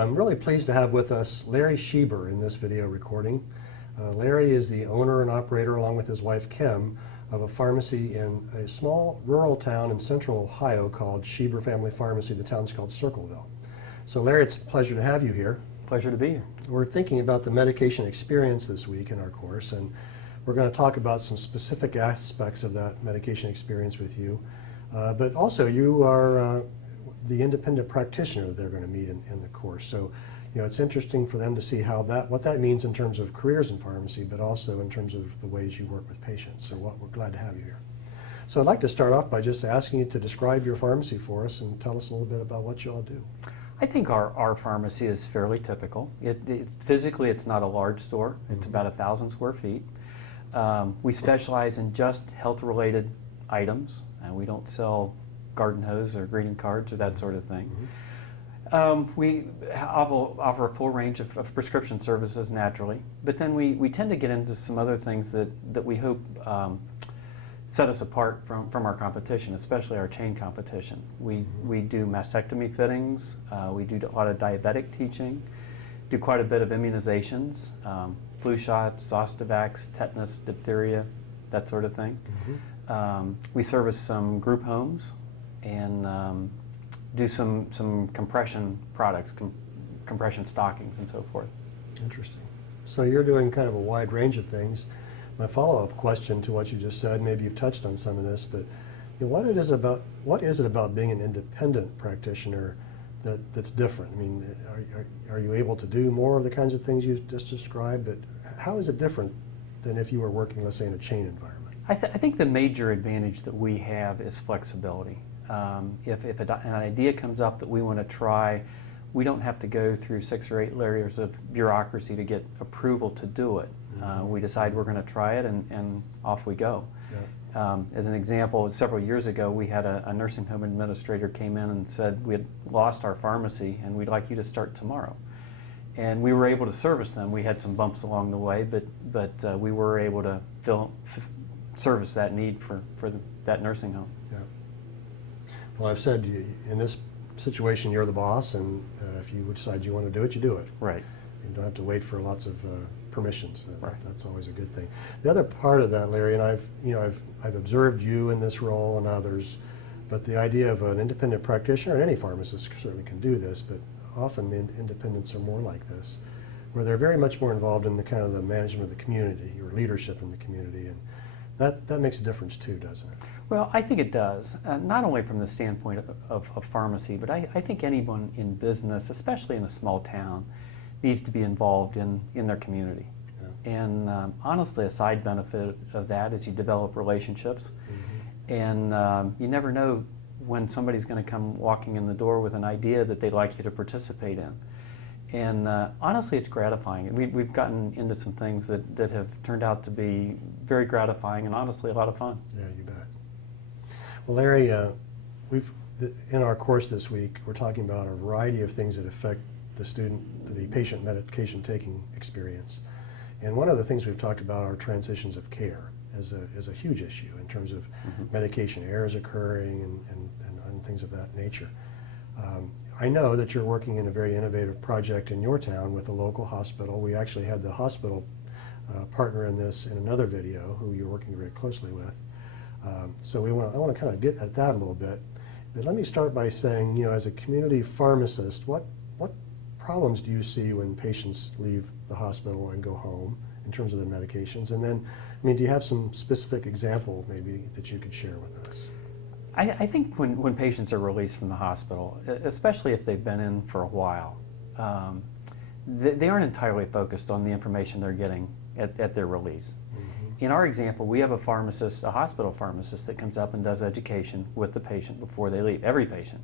I'm really pleased to have with us Larry Schieber in this video recording. Larry is the owner and operator, along with his wife Kim, of a pharmacy in a small rural town in central Ohio called Schieber Family Pharmacy. The town's called Circleville. So Larry, it's a pleasure to have you here. Pleasure to be here. We're thinking about the medication experience this week in our course, and we're going to talk about some specific aspects of that medication experience with you. But also you are the independent practitioner that they're going to meet in the course. So, you know, it's interesting for them to see how what that means in terms of careers in pharmacy, but also in terms of the ways you work with patients. So we're glad to have you here. So I'd like to start off by just asking you to describe your pharmacy for us and tell us a little bit about what you all do. I think our pharmacy is fairly typical. Physically, it's not a large store. It's about 1,000 square feet. We specialize in just health-related items, and we don't sell garden hose or greeting cards or that sort of thing. We offer a full range of prescription services naturally, but then we tend to get into some other things that we hope set us apart from our competition, especially our chain competition. We do mastectomy fittings, we do a lot of diabetic teaching, do quite a bit of immunizations, flu shots, Zostavax, tetanus, diphtheria, that sort of thing. We service some group homes and do some compression products, compression stockings and so forth. Interesting. So you're doing kind of a wide range of things. My follow-up question to what you just said, maybe you've touched on some of this, but you know, what is it about being an independent practitioner that's different? I mean, are you able to do more of the kinds of things you just described, but how is it different than if you were working, let's say, in a chain environment? I think the major advantage that we have is flexibility. If an idea comes up that we want to try, we don't have to go through 6 or 8 layers of bureaucracy to get approval to do it. We decide we're going to try it, and off we go. Yeah. As an example, several years ago, we had a nursing home administrator came in and said, we had lost our pharmacy, and we'd like you to start tomorrow. And we were able to service them. We had some bumps along the way, but we were able to service that need for that nursing home. Yeah. Well, I've said in this situation you're the boss, and if you decide you want to do it, you do it. Right. You don't have to wait for lots of permissions. Right. That's always a good thing. The other part of that, Larry, and I've observed you in this role and others, but the idea of an independent practitioner, and any pharmacist certainly can do this, but often the independents are more like this, where they're very much more involved in the kind of the management of the community or leadership in the community, and that makes a difference too, doesn't it? Well, I think it does, not only from the standpoint of pharmacy, but I think anyone in business, especially in a small town, needs to be involved in their community. Yeah. And honestly, a side benefit of that is you develop relationships, and you never know when somebody's going to come walking in the door with an idea that they'd like you to participate in. And honestly, it's gratifying. We've gotten into some things that have turned out to be very gratifying and honestly a lot of fun. Yeah, you bet. Well, Larry, in our course this week, we're talking about a variety of things that affect the patient medication taking experience. And one of the things we've talked about are transitions of care as a huge issue in terms of medication errors occurring and things of that nature. I know that you're working in a very innovative project in your town with a local hospital. We actually had the hospital partner in this in another video who you're working very closely with. So I want to kind of get at that a little bit. But let me start by saying, you know, as a community pharmacist, what problems do you see when patients leave the hospital and go home in terms of their medications? And then, I mean, do you have some specific example maybe that you could share with us? I think when patients are released from the hospital, especially if they've been in for a while, they aren't entirely focused on the information they're getting at their release. In our example, we have a pharmacist, a hospital pharmacist, that comes up and does education with the patient before they leave, every patient.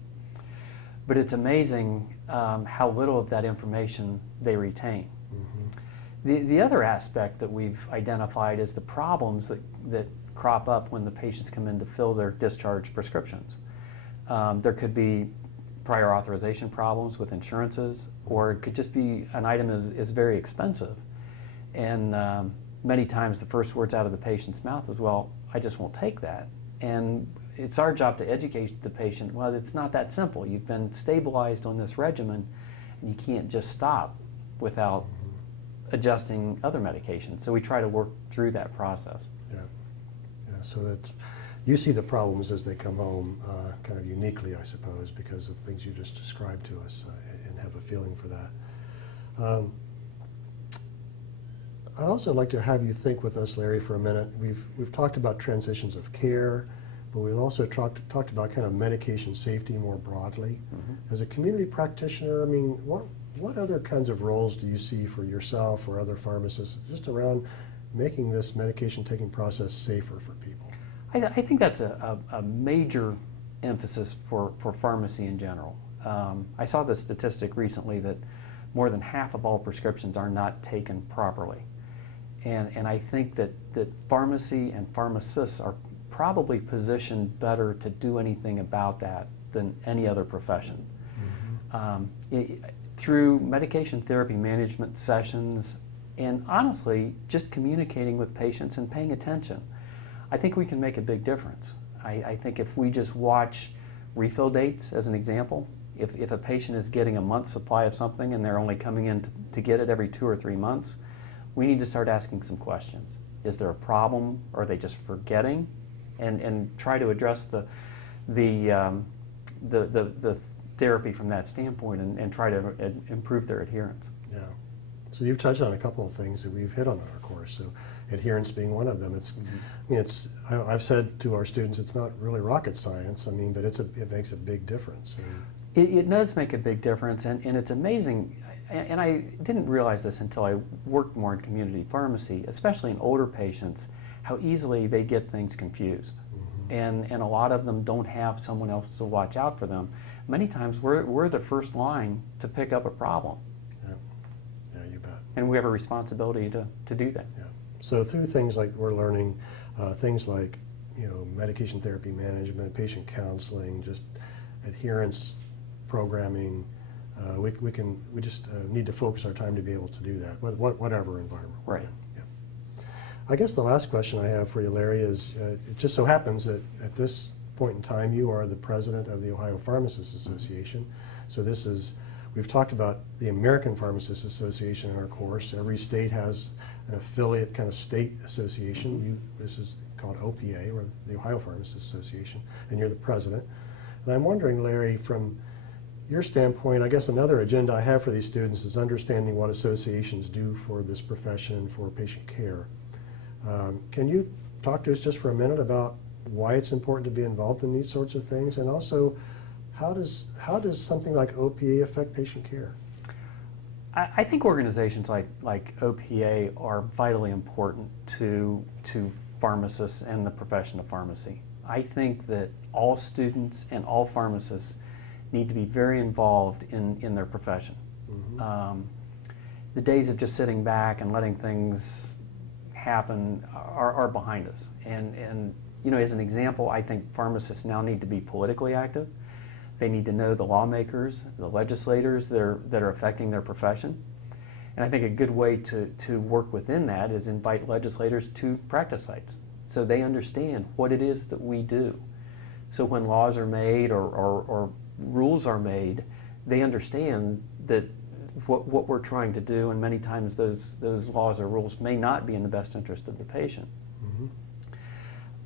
But it's amazing how little of that information they retain. The other aspect that we've identified is the problems that crop up when the patients come in to fill their discharge prescriptions. There could be prior authorization problems with insurances, or it could just be an item is very expensive. And many times the first words out of the patient's mouth is, well, I just won't take that. And it's our job to educate the patient, well, it's not that simple. You've been stabilized on this regimen. you can't just stop without adjusting other medications. So we try to work through that process. Yeah, yeah. So that you see the problems as they come home, kind of uniquely, I suppose, because of things you just described to us, and have a feeling for that. I'd also like to have you think with us, Larry, for a minute. We've talked about transitions of care, but we've also talked about kind of medication safety more broadly. As a community practitioner, I mean, what other kinds of roles do you see for yourself or other pharmacists just around making this medication taking process safer for people? I think that's a major emphasis for pharmacy in general. I saw the statistic recently that more than half of all prescriptions are not taken properly. And I think that pharmacy and pharmacists are probably positioned better to do anything about that than any other profession. Through medication therapy management sessions and honestly just communicating with patients and paying attention, I think we can make a big difference. I think if we just watch refill dates as an example, if a patient is getting a month's supply of something and they're only coming in to get it every 2 or 3 months, we need to start asking some questions. Is there a problem? Or are they just forgetting? And try to address the therapy from that standpoint and try to improve their adherence. Yeah. So you've touched on a couple of things that we've hit on in our course. So adherence being one of them. I mean, I've said to our students, it's not really rocket science. I mean, but it makes a big difference. It does make a big difference, and it's amazing. And I didn't realize this until I worked more in community pharmacy, especially in older patients, how easily they get things confused. And a lot of them don't have someone else to watch out for them. Many times we're the first line to pick up a problem. Yeah, you bet. And we have a responsibility to do that. Yeah. So through things like we're learning, things like medication therapy management, patient counseling, just adherence programming, we just need to focus our time to be able to do that, whatever environment we're in. Yeah. I guess the last question I have for you, Larry, is it just so happens that at this point in time you are the president of the Ohio Pharmacists Association. So we've talked about the American Pharmacists Association in our course. Every state has an affiliate kind of state association. This is called OPA, or the Ohio Pharmacists Association, and you're the president. And I'm wondering, Larry, from your standpoint, I guess another agenda I have for these students is understanding what associations do for this profession and for patient care. Can you talk to us just for a minute about why it's important to be involved in these sorts of things, and also how does something like OPA affect patient care? I think organizations like OPA are vitally important to pharmacists and the profession of pharmacy. I think that all students and all pharmacists need to be very involved in their profession. The days of just sitting back and letting things happen are behind us. And as an example, I think pharmacists now need to be politically active. They need to know the lawmakers, the legislators that are affecting their profession. And I think a good way to work within that is invite legislators to practice sites so they understand what it is that we do. So when laws are made or rules are made, they understand that what we're trying to do, and many times those laws or rules may not be in the best interest of the patient.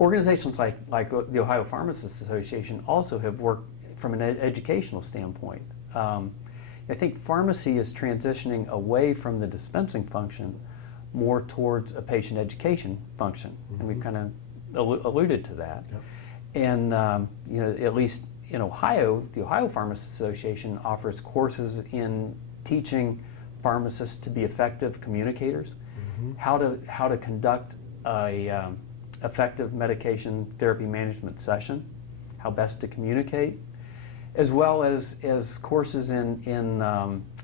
Organizations like the Ohio Pharmacists Association also have worked from an educational standpoint. I think pharmacy is transitioning away from the dispensing function more towards a patient education function, and we've kind of alluded to that. Yep. And at least in Ohio, the Ohio Pharmacists Association offers courses in teaching pharmacists to be effective communicators, how to conduct a effective medication therapy management session, how best to communicate, as well as courses in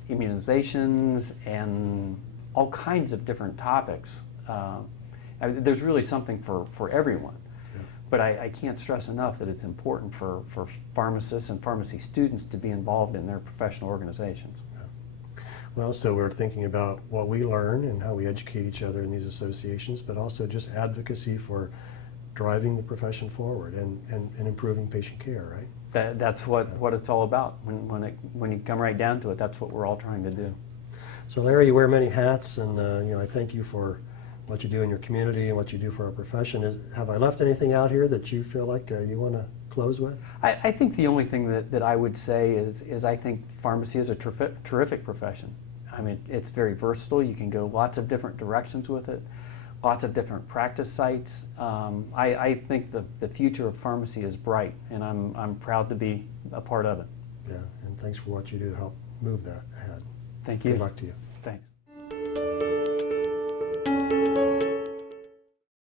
immunizations and all kinds of different topics. There's really something for everyone. Yeah. But I can't stress enough that it's important for pharmacists and pharmacy students to be involved in their professional organizations. Yeah. Well, so we're thinking about what we learn and how we educate each other in these associations, but also just advocacy for driving the profession forward and improving patient care, right? That's what it's all about. When you come right down to it, that's what we're all trying to do. So Larry, you wear many hats, and I thank you for what you do in your community and what you do for our profession. Have I left anything out here that you feel like you want to close with? I think the only thing that I would say is I think pharmacy is a terrific profession. I mean, it's very versatile. You can go lots of different directions with it, lots of different practice sites. I think the future of pharmacy is bright, and I'm proud to be a part of it. Yeah, and thanks for what you do to help move that ahead. Thank you. Good luck to you. Thanks.